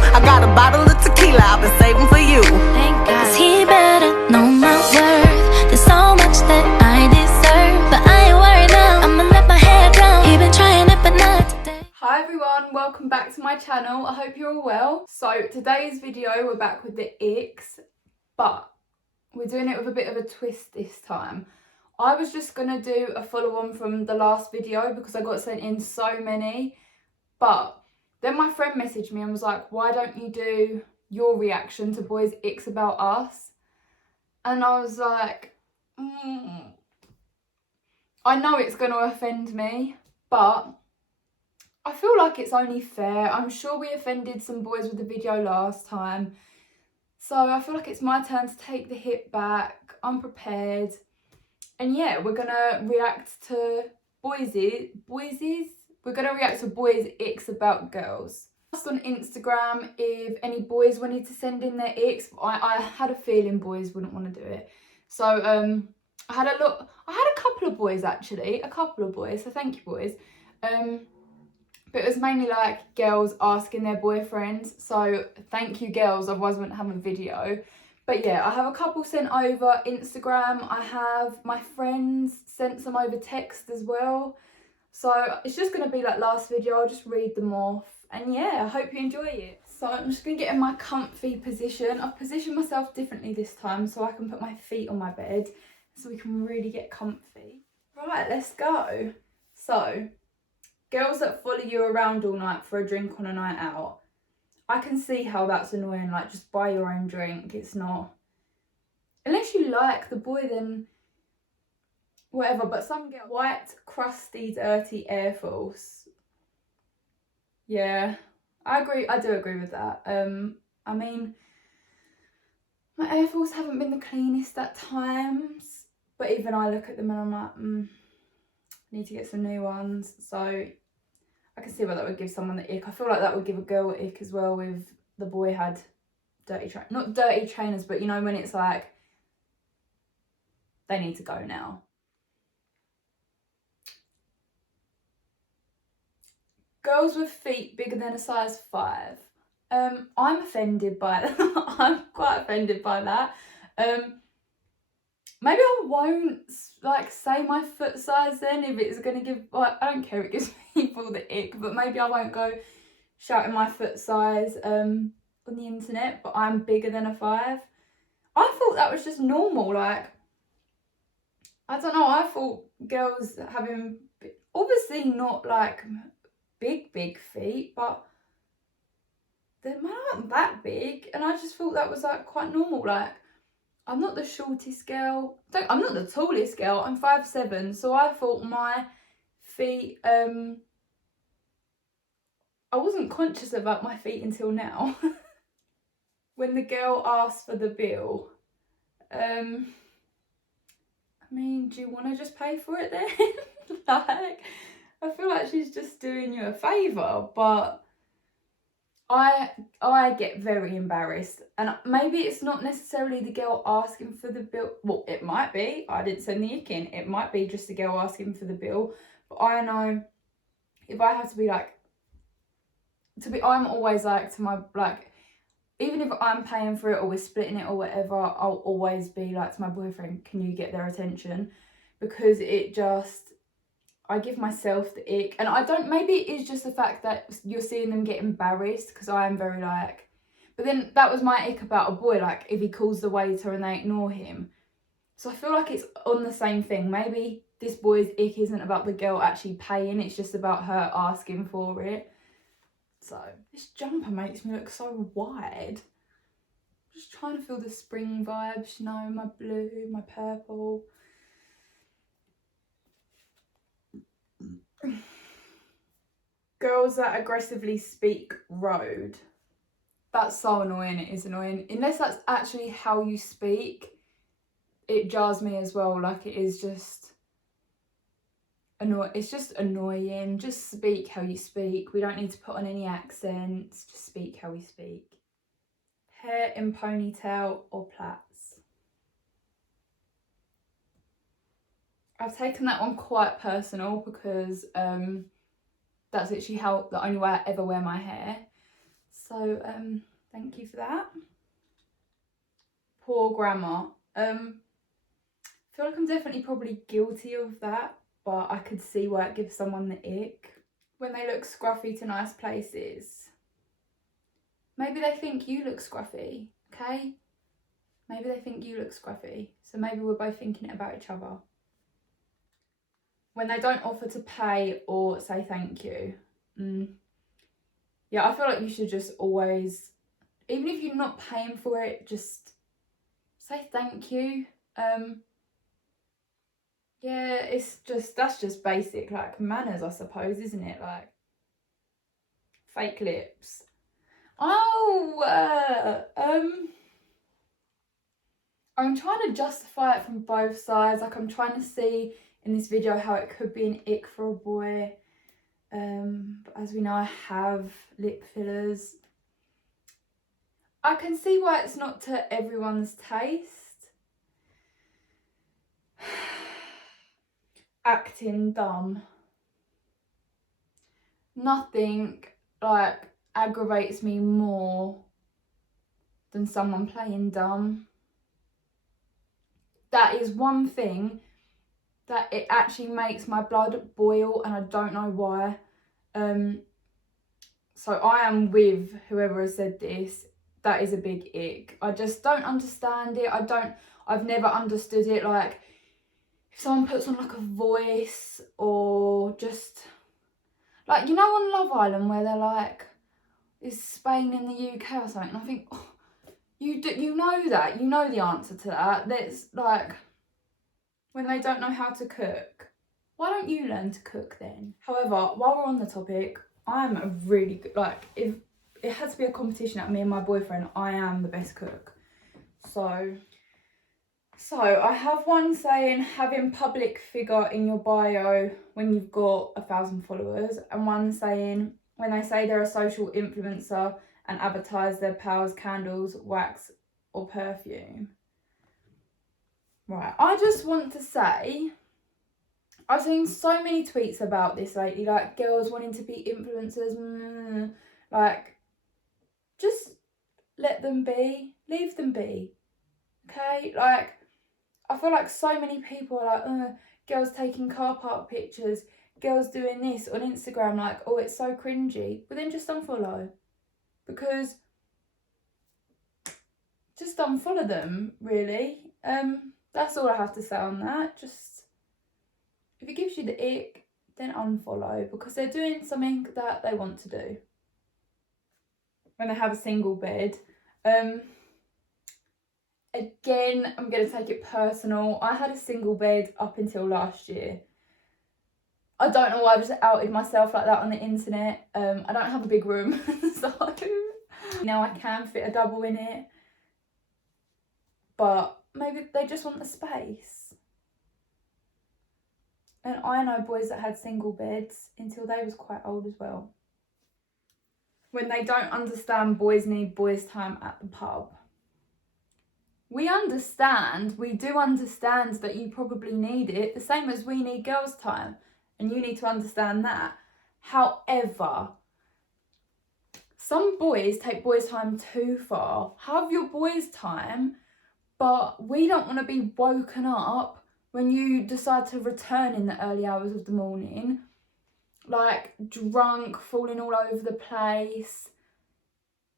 I got a bottle of tequila I've been saving for you. Thank God. 'Cause he better know my worth. There's so much that I deserve, but I ain't worried now. I'ma let my hair down. He been trying it, but not today. Hi everyone, welcome back to my channel. I hope you're all well. So today's video, we're back with the icks, but we're doing it with a bit of a twist this time. I was just gonna do a follow on from the last video because I got sent in so many, but then my friend messaged me and was like, why don't you do your reaction to boys' icks about us? And I was like, I know it's gonna offend me, but I feel like it's only fair. I'm sure we offended some boys with the video last time, so I feel like it's my turn to take the hit back. I'm prepared. And yeah, we're gonna react to boys' icks about girls. Asked on Instagram if any boys wanted to send in their icks. I had a feeling boys wouldn't want to do it. So I had a couple of boys actually, so thank you boys. But it was mainly like girls asking their boyfriends, so thank you girls, otherwise I wouldn't have a video. But yeah, I have a couple sent over Instagram. I have my friends sent some over text as well. So it's just going to be like last video, I'll just read them off. And yeah, I hope you enjoy it. So I'm just going to get in my comfy position. I've positioned myself differently this time so I can put my feet on my bed so we can really get comfy. Right, let's go. So, girls that follow you around all night for a drink on a night out. I can see how that's annoying, like just buy your own drink, it's not. Unless you like the boy, then whatever, but some girl, white, crusty, dirty Air Force. Yeah, I agree, I do agree with that. I mean, my Air Force haven't been the cleanest at times, but even I look at them and I'm like, need to get some new ones, so I can see why that would give someone the ick. I feel like that would give a girl the ick as well if the boy had not dirty trainers, but you know when it's like, they need to go now. Girls with feet bigger than a size 5. I'm offended by that. I'm quite offended by that. Maybe I won't like say my foot size then if it's gonna give, like, I don't care if it gives people the ick, but maybe I won't go shouting my foot size on the internet, but I'm bigger than a 5. I thought that was just normal, like, I don't know, I thought girls having, obviously not like big feet, but they aren't that big, and I just thought that was like quite normal. Like, I'm not the shortest girl, I'm not the tallest girl, I'm 5'7", so I thought my feet, I wasn't conscious about my feet until now. When the girl asked for the bill, I mean, do you want to just pay for it then? Like, I feel like she's just doing you a favour, but I get very embarrassed, and maybe it's not necessarily the girl asking for the bill. Well, it might be. I didn't send the ick in. It might be just the girl asking for the bill. But I know if I have to be like, I'm always like to my, like, even if I'm paying for it or we're splitting it or whatever, I'll always be like to my boyfriend, can you get their attention? Because it just, I give myself the ick, and I don't, maybe it is just the fact that you're seeing them get embarrassed, because I am very like, but then that was my ick about a boy, like if he calls the waiter and they ignore him. So I feel like it's on the same thing. Maybe this boy's ick isn't about the girl actually paying, it's just about her asking for it. So this jumper makes me look so wide. Just trying to feel the spring vibes, you know, my blue, my purple. Girls that aggressively speak road. That's so annoying, it is annoying. Unless that's actually how you speak, it jars me as well. Like, it is just it's just annoying. Just speak how you speak. We don't need to put on any accents, just speak how we speak. Hair in ponytail or plaits. I've taken that one quite personal because that's literally the only way I ever wear my hair. So thank you for that. Poor grammar. I feel like I'm definitely probably guilty of that, but I could see why it gives someone the ick. When they look scruffy to nice places. Maybe they think you look scruffy, okay? Maybe they think you look scruffy. So maybe we're both thinking it about each other. When they don't offer to pay or say thank you. Yeah, I feel like you should just always, even if you're not paying for it, just say thank you. Yeah, that's just basic, like, manners, I suppose, isn't it? Like, fake lips. Oh, I'm trying to justify it from both sides. Like, I'm trying to see in this video how it could be an ick for a boy. But as we know, I have lip fillers. I can see why it's not to everyone's taste. Acting dumb. Nothing like aggravates me more than someone playing dumb. That is one thing that it actually makes my blood boil, and I don't know why. So I am with whoever has said this. That is a big ick. I just don't understand it. I've never understood it. Like, if someone puts on like a voice, or just like, you know, on Love Island where they're like, is Spain in the UK or something? And I think, oh, you know that, you know the answer to that. That's like, when they don't know how to cook. Why don't you learn to cook then? However, while we're on the topic, I'm a really good, like, if it had to be a competition at me and my boyfriend, I am the best cook. So I have one saying, having public figure in your bio when you've got 1,000 followers, and one saying, when they say they're a social influencer and advertise their pals, candles, wax or perfume. Right, I just want to say, I've seen so many tweets about this lately, like girls wanting to be influencers, like, just let them be, leave them be, okay? Like, I feel like so many people are like, girls taking car park pictures, girls doing this on Instagram, like, oh, it's so cringy. But then just unfollow. Because just unfollow them, really. That's all I have to say on that. Just, if it gives you the ick, then unfollow, because they're doing something that they want to do. When they have a single bed, again, I'm going to take it personal. I had a single bed up until last year. I don't know why I just outed myself like that on the internet. I don't have a big room, so now I can fit a double in it. But maybe they just want the space. And I know boys that had single beds until they was quite old as well. When they don't understand boys need boys' time at the pub. We do understand that you probably need it, the same as we need girls' time, and you need to understand that. However, some boys take boys' time too far. Have your boys' time, but we don't want to be woken up when you decide to return in the early hours of the morning, like drunk, falling all over the place.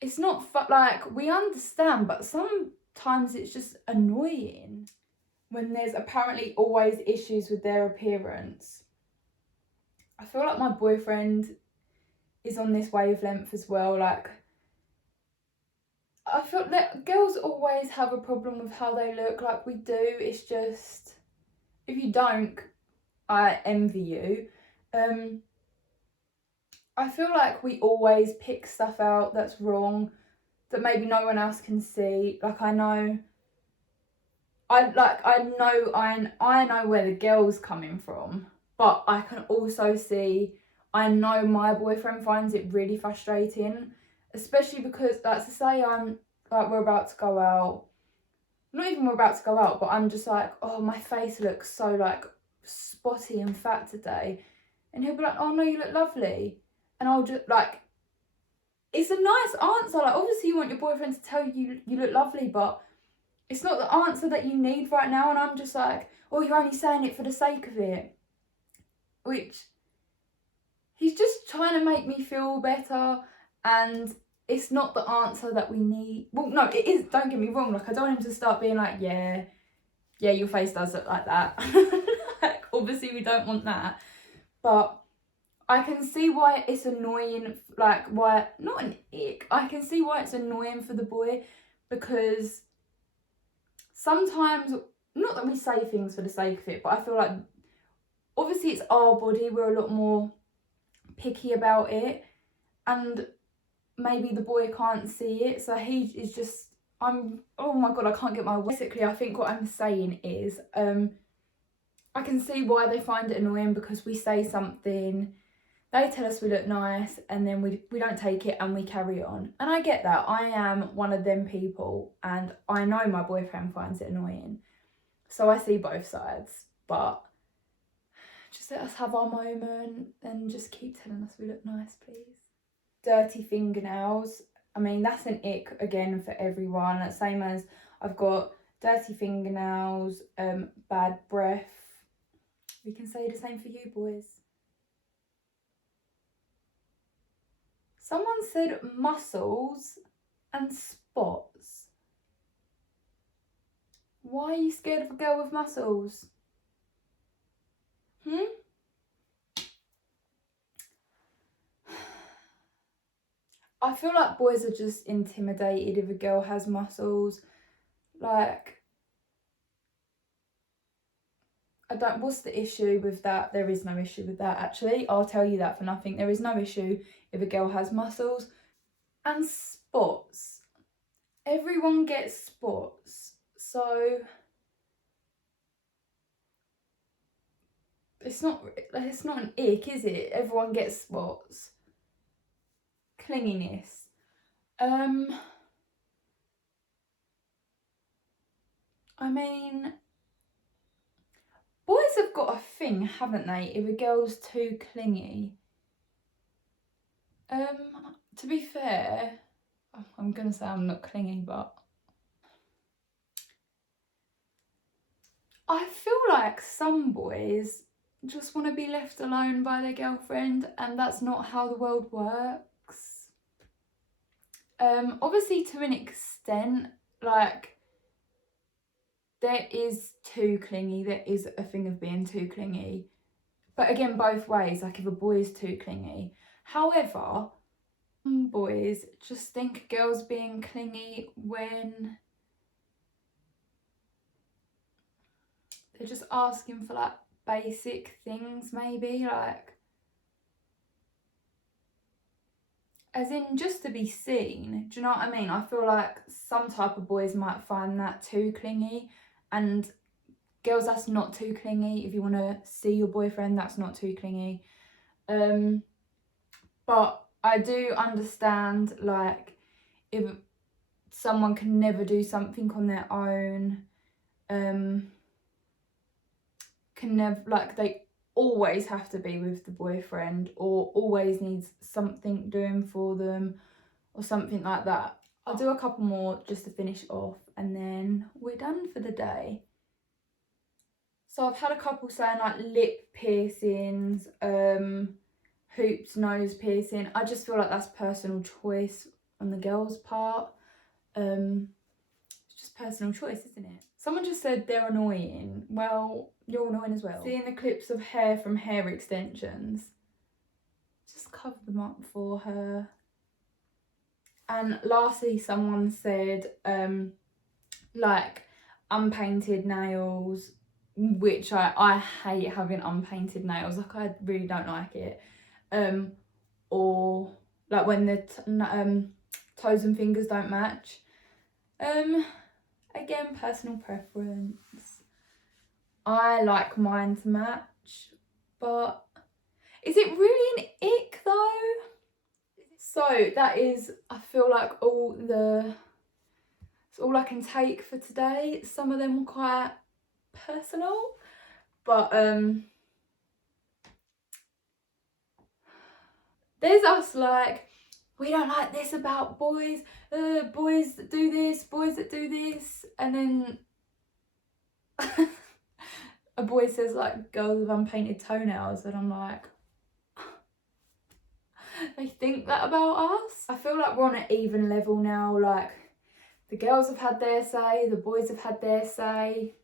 It's not like, we understand, but sometimes it's just annoying when there's apparently always issues with their appearance. I feel like my boyfriend is on this wavelength as well. Like, I feel that girls always have a problem with how they look, like we do. It's just, if you don't, I envy you. I feel like we always pick stuff out that's wrong, that maybe no one else can see. Like, I know where the girl's coming from, but I can also see, I know my boyfriend finds it really frustrating, especially because, like, to say we're about to go out, not even we're about to go out, but I'm just like, oh, my face looks so like spotty and fat today, and he'll be like, oh no, you look lovely. And I'll just, like, it's a nice answer. Like, obviously you want your boyfriend to tell you you look lovely, but it's not the answer that you need right now. And I'm just like, oh, you're only saying it for the sake of it. Which, he's just trying to make me feel better, and it's not the answer that we need. Well, no, it is, don't get me wrong. Like, I don't want him to start being like, yeah, your face does look like that. Like, obviously we don't want that. But I can see why it's annoying, like, why, not an ick, I can see why it's annoying for the boy, because sometimes, not that we say things for the sake of it, but I feel like, obviously it's our body, we're a lot more picky about it, and maybe the boy can't see it, so he is just, oh my god, I can't get my words. Basically, I think what I'm saying is, I can see why they find it annoying, because we say something, they tell us we look nice, and then we don't take it and we carry on. And I get that. I am one of them people, and I know my boyfriend finds it annoying. So I see both sides, but just let us have our moment and just keep telling us we look nice, please. Dirty fingernails. I mean, that's an ick again for everyone. Same as I've got dirty fingernails, bad breath. We can say the same for you, boys. Someone said muscles and spots. Why are you scared of a girl with muscles? I feel like boys are just intimidated if a girl has muscles. Like, what's the issue with that? There is no issue with that, actually. I'll tell you that for nothing. There is no issue if a girl has muscles. And spots. Everyone gets spots. So it's not an ick, is it? Everyone gets spots. Clinginess. I mean, boys have got a thing, haven't they, if a girl's too clingy. To be fair, I'm gonna say I'm not clingy, but I feel like some boys just want to be left alone by their girlfriend, and that's not how the world works. Obviously to an extent, like, there is too clingy, there is a thing of being too clingy. But again, both ways, like if a boy is too clingy. However, boys just think girls being clingy when they're just asking for like basic things, maybe, like, as in just to be seen. Do you know what I mean? I feel like some type of boys might find that too clingy, and girls, that's not too clingy. If you want to see your boyfriend, that's not too clingy. But I do understand, like, if someone can never do something on their own, can never, like, they always have to be with the boyfriend, or always needs something doing for them, or something like that. I'll do a couple more just to finish off, and then we're done for the day. So I've had a couple saying like lip piercings, hoops, nose piercing. I just feel like that's personal choice on the girl's part. It's just personal choice, isn't it? Someone just said they're annoying. Well, you're annoying as well. Seeing the clips of hair from hair extensions. Just cover them up for her. And lastly, someone said, like, unpainted nails, which I hate having unpainted nails. Like, I really don't like it. Or like when the toes and fingers don't match. Again, personal preference. I like mine to match, but is it really an ick though? So that is, I feel like, it's all I can take for today. Some of them were quite personal, but there's us like we don't like this about boys, boys that do this, boys that do this. And then a boy says like girls with unpainted toenails, and I'm like, they think that about us? I feel like we're on an even level now. Like, the girls have had their say, the boys have had their say.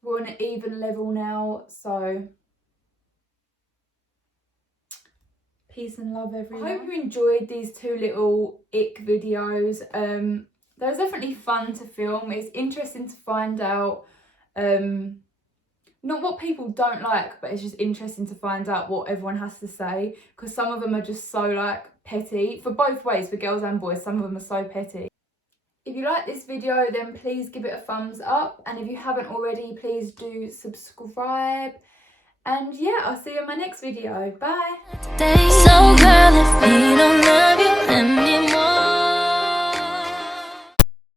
We're on an even level now, so peace and love, everyone. I hope you enjoyed these 2 little ick videos. They was definitely fun to film. It's interesting to find out not what people don't like, but it's just interesting to find out what everyone has to say, because some of them are just so like petty, for both ways, for girls and boys. Some of them are so petty. If you like this video, then please give it a thumbs up, and if you haven't already, please do subscribe. And yeah, I'll see you in my next video. Bye. So girl, if we don't love you